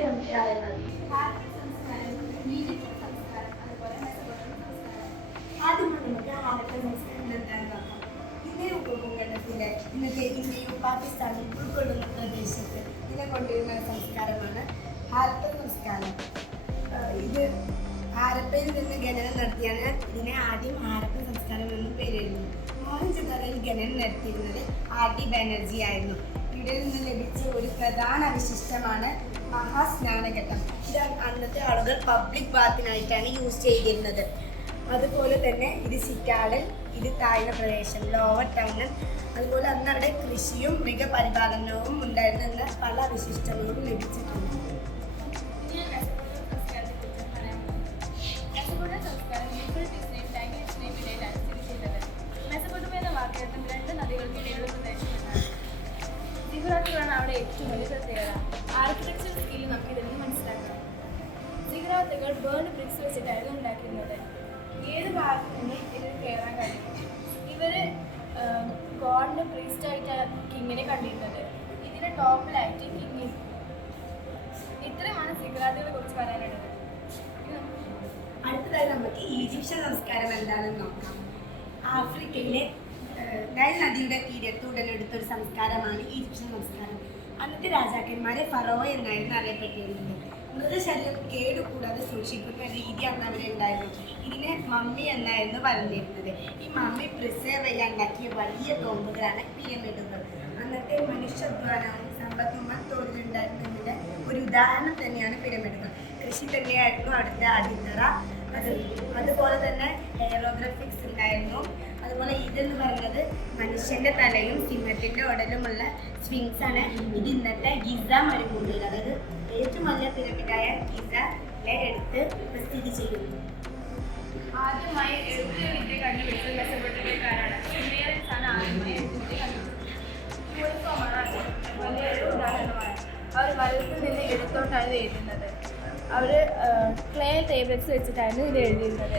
നമുക്ക് ഹാരപ്പൻ സംസ്കാരം ഇന്ത്യയും പാകിസ്ഥാനും ഉൾക്കൊള്ളുന്ന സംസ്കാരമാണ് ഇത് ഹാരപ്പയിൽ നിന്ന് ഖനനം നടത്തിയാണ് ഇതിനെ ആദ്യം ഹാരപ്പ സംസ്കാരം എന്നും പേരിടുന്നത് മോഹൻജദാരോയിൽ ഖനനം നടത്തിയിരുന്നത് ആർ ഡി ബാനർജി ആയിരുന്നു. ഇവിടെ നിന്ന് ലഭിച്ച ഒരു പ്രധാന വിശിഷ്ടമാണ് മഹാസ്നാനഘട്ടം. ഇത് അന്നത്തെ ആളുകൾ പബ്ലിക് ബാത്തിനായിട്ടാണ് യൂസ് ചെയ്തിരുന്നത്. അതുപോലെ തന്നെ ഇത് സിറ്റാടൻ ഇത് താഴ്ന്ന പ്രദേശം ലോവർ ടൗണൻ അതുപോലെ അന്ന് അവിടെ കൃഷിയും മൃഗപരിപാലനവും ഉണ്ടായിരുന്ന പല വിശിഷ്ടങ്ങളും ലഭിച്ചിട്ടുണ്ട്. സിഗറാത്തുകളാണ് അവിടെ ഏറ്റവും വലിയ പ്രത്യേകത ആർക്കിടെക്ചർ സ്കില്ല് നമുക്ക് ഇതിൽ നിന്ന് മനസ്സിലാക്കാം സിഗറാത്തുകൾ ബേൺ ബ്രിക്സ് വെച്ചിട്ടായിരുന്നു ഉണ്ടാക്കിയിരുന്നത് ഏത് ഭാഗത്ത് നിന്നും ഇതിൽ കയറാൻ കഴിയും? ഇവർ ഗോഡിന് പ്രീസ്റ്റായിട്ട് കിങ്ങിനെ കണ്ടിരുന്നത്. ഇതിന്റെ ടോപ്പിലായിട്ട് കിങ് ഇത്രയുമാണ് സിഗറാത്തുകളെ കുറിച്ച് പറയാനുള്ളത്. അടുത്തതായി നമുക്ക് ഈജിപ്ഷ്യൻ സംസ്കാരം എന്താണെന്ന് നോക്കാം. ആഫ്രിക്കയിലെ നൈൽ നദിയുടെ തീരത്ത് ഒരു സംസ്കാരമാണ് ഈജിപ്ഷ്യൻ സംസ്കാരം. അന്നത്തെ രാജാക്കന്മാരെ ഫറോ എന്നായിരുന്നു അറിയപ്പെട്ടിരുന്നത്. മൃതശരീരം കേടുകൂടാതെ സൂക്ഷിക്കുന്ന രീതി അന്ന് ഉണ്ടായിരുന്നത്. ഉണ്ടായിരുന്നു ഇതിനെ മമ്മി എന്നായിരുന്നു പറഞ്ഞിരുന്നത്. ഈ മമ്മി പ്രിസേർവ് ചെയ്യാൻ ഉണ്ടാക്കിയ വലിയ തോമ്പുകളാണ് പിരമിഡുകൾ. അന്നത്തെ മനുഷ്യാധ്വാനവും സമ്പത്തും തോതിലുണ്ടായിരുന്നതിന്റെ ഒരു ഉദാഹരണം തന്നെയാണ് പിരമിഡുകൾ. കൃഷി തന്നെയായിരുന്നു അവിടുത്തെ അടിത്തറ. അത് അതുപോലെ തന്നെ ഹെയറോഗ്രഫിക്സ് ഉണ്ടായിരുന്നു. ഇതെന്ന് പറയുന്നത് മനുഷ്യന്റെ തലയും സിംഹത്തിന്റെ ഉടലുമുള്ള സ്വിങ്സ് ആണ്. ഇത് ഇന്നത്തെ ഗിസ മരുഭൂമിയിൽ അതായത് ഏറ്റവും വലിയ പിരമിഡായ ഗിസയിലെ എടുത്ത് സ്ഥിതി ചെയ്യുന്നു. ആദ്യമായി എഴുത്ത് വിദ്യ കണ്ടുപിടിച്ചത് മെസ്സപ്പൊട്ടേക്കാരാണ് സുമേറിയൻസ് ആണ് ആദ്യമായി എഴുത്ത് കണ്ടുപിടിച്ചത് വലിയൊരു ഉദാഹരണമാണ്. അവർ വലത്തിൽ നിന്ന് ഇടത്തോട്ടാണ് എഴുതുന്നത്. അവർ ക്ലേ ടേബിൾസ് വെച്ചിട്ടായിരുന്നു ഇത് എഴുതിയിരുന്നത്.